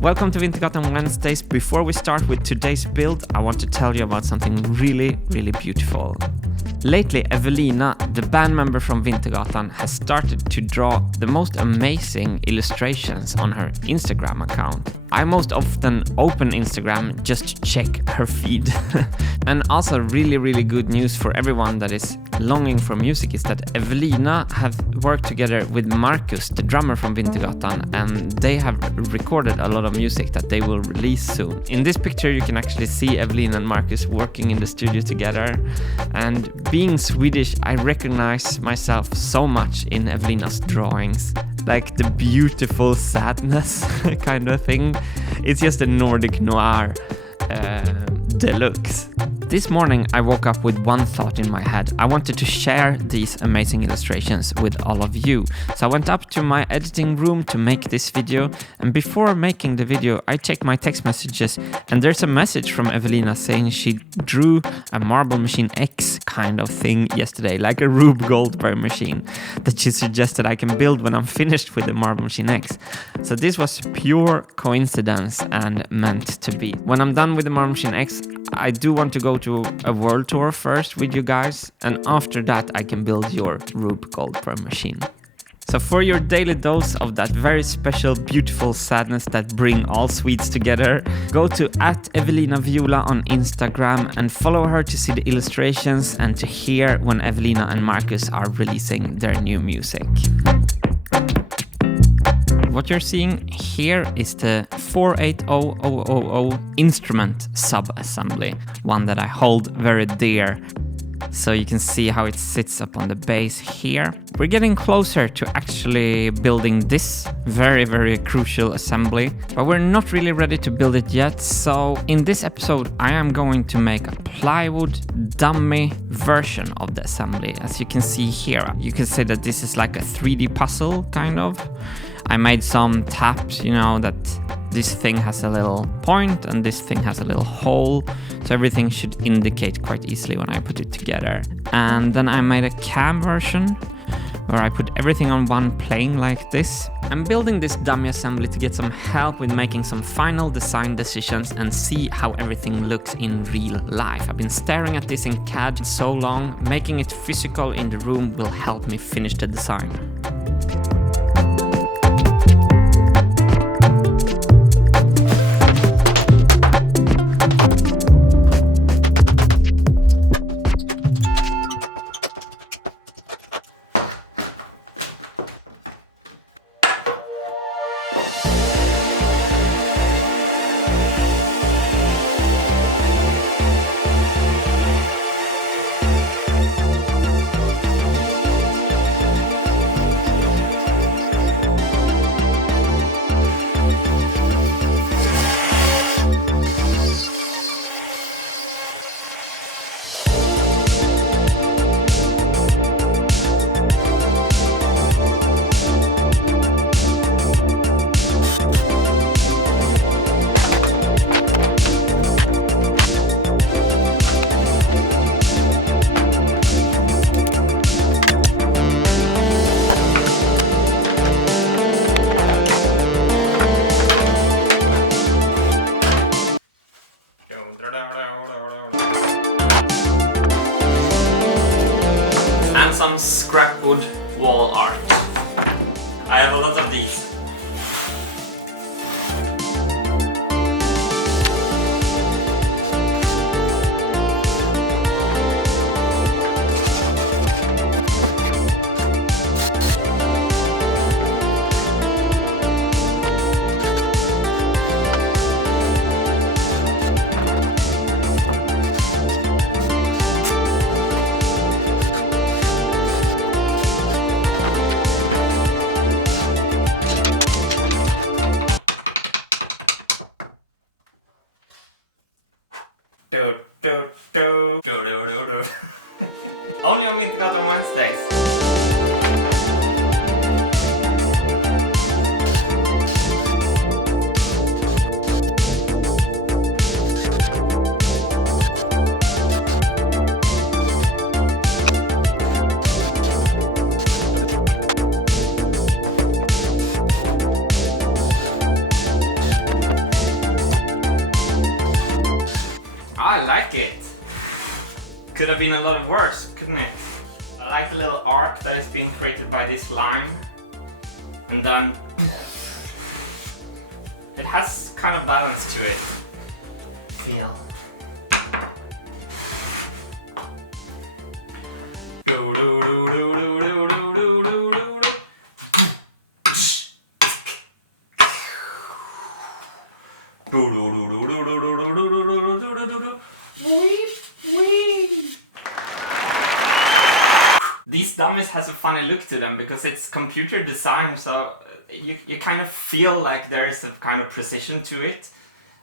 Welcome to Wintergatan Wednesdays. Before we start with today's build, I want to tell you about something really beautiful. Lately, Evelina, the band member from Wintergatan, has started to draw the most amazing illustrations on her Instagram account. I most often open Instagram just to check her feed. And also really good news for everyone that is longing for music is that Evelina have worked together with Marcus, the drummer from Wintergatan, and they have recorded a lot of music that they will release soon. In this picture you can actually see Evelina and Marcus working in the studio together, and being Swedish I recognize myself so much in Evelina's drawings. Like the beautiful sadness kind of thing. It's just a Nordic noir deluxe. This morning I woke up with one thought in my head. I wanted to share these amazing illustrations with all of you. So I went up to my editing room to make this video, and before making the video I checked my text messages, and there's a message from Evelina saying she drew a Marble Machine X kind of thing yesterday, like a Rube Goldberg machine that she suggested I can build when I'm finished with the Marble Machine X. So this was pure coincidence and meant to be. When I'm done with the Marble Machine X, I do want to go to a world tour first with you guys, and after that I can build your Rube Goldberg machine. So for your daily dose of that very special, beautiful sadness that bring all Swedes together, go to @EvelinaViola on Instagram and follow her to see the illustrations and to hear when Evelina and Marcus are releasing their new music. What you're seeing here is the 480000 instrument sub-assembly, one that I hold very dear. So you can see how it sits up on the base here. We're getting closer to actually building this very crucial assembly, but we're not really ready to build it yet. So in this episode, I am going to make a plywood dummy version of the assembly. As you can see here, you can say that this is like a 3D puzzle kind of. I made some taps, you know, that this thing has a little point and this thing has a little hole, so everything should indicate quite easily when I put it together. And then I made a cam version where I put everything on one plane like this. I'm building this dummy assembly to get some help with making some final design decisions and see how everything looks in real life. I've been staring at this in CAD so long, making it physical in the room will help me finish the design. And some scrap wood wall art. I have a lot of these. Could have been a lot worse, couldn't it? I like the little arc that is being created by this line. And then it has kind of balance to it. Feel. These dummies has a funny look to them because it's computer design, so you kind of feel like there is a kind of precision to it,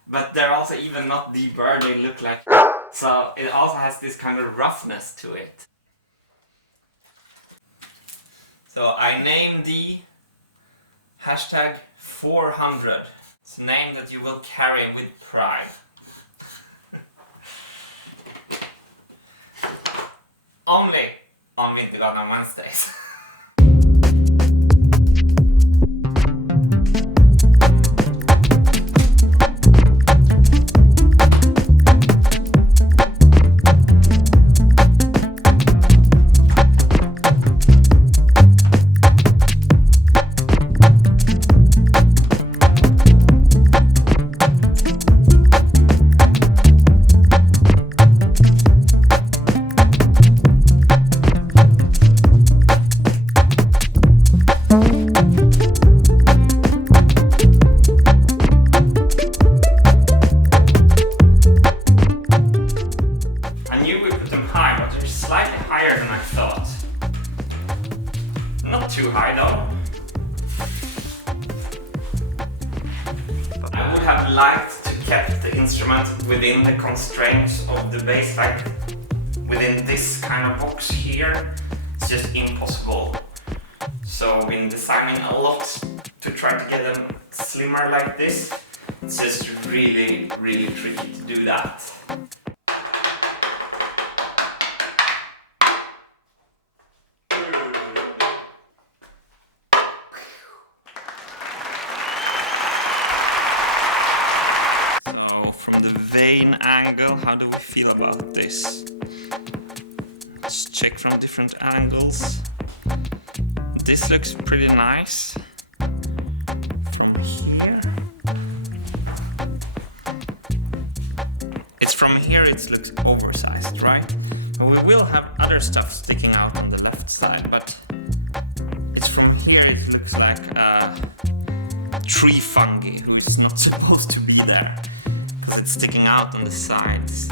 but they're also even not the bird they look like. So it also has this kind of roughness to it. So I named the hashtag 400. It's a name that you will carry with pride. Only on Wintergatan Wednesdays. Too high though. I would have liked to keep the instrument within the constraints of the bass, like within this kind of box here. It's just impossible. So I've been designing a lot to try to get them slimmer like this. It's just really tricky to do that. Vane angle, how do we feel about this? Let's check from different angles. This looks pretty nice. From here. It's from here it looks oversized, right? But we will have other stuff sticking out on the left side, but it's from here it looks like a tree fungi who's not supposed to be there. It's sticking out on the sides.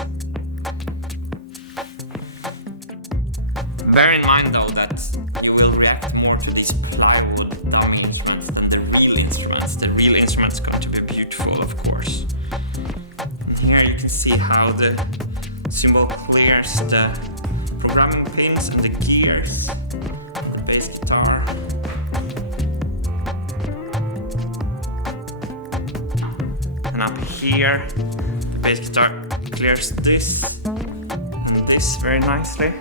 Bear in mind though that you will react more to these plywood dummy instruments than the real instruments. The real instruments are going to be beautiful, of course. And here you can see how the cymbal clears the programming pins and the gears for the bass guitar. And up here, the bass guitar clears this and this very nicely.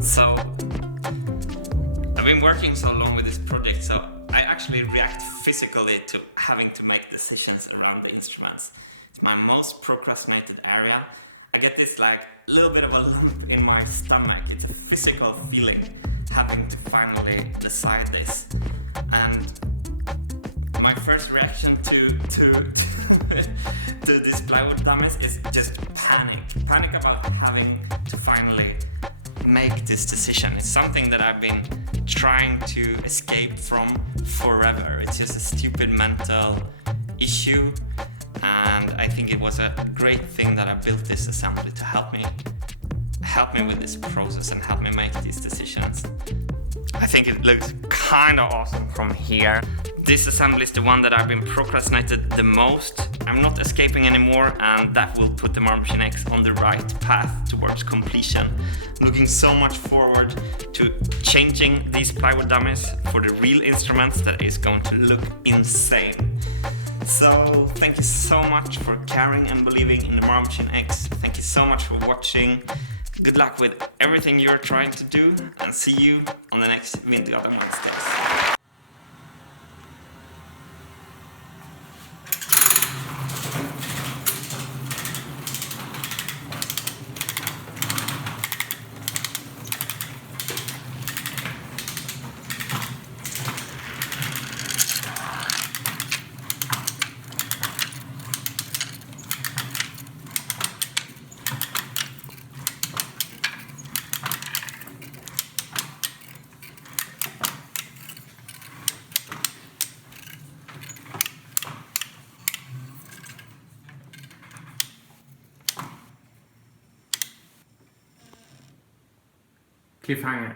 So I've been working so long with this project, so I actually react physically to having to make decisions around the instruments. It's my most procrastinated area. I get this like a little bit of a lump in my stomach. It's a physical feeling having to finally decide this. And my first reaction to these plywood dummies is just panic. Panic about having to finally make this decision. It's something that I've been trying to escape from forever. It's just a stupid mental issue, and I think it was a great thing that I built this assembly to help me with this process and help me make these decisions. I think it looks kind of awesome from here. This assembly is the one that I've been procrastinated the most. I'm not escaping anymore, and that will put the Machine X on the right path towards completion. I'm looking so much forward to changing these plywood dummies for the real instruments that is going to look insane. So thank you so much for caring and believing in the Marble Machine X. Thank you so much for watching. Good luck with everything you're trying to do, and see you on the next Wintergatan Wednesdays. Cliffhanger.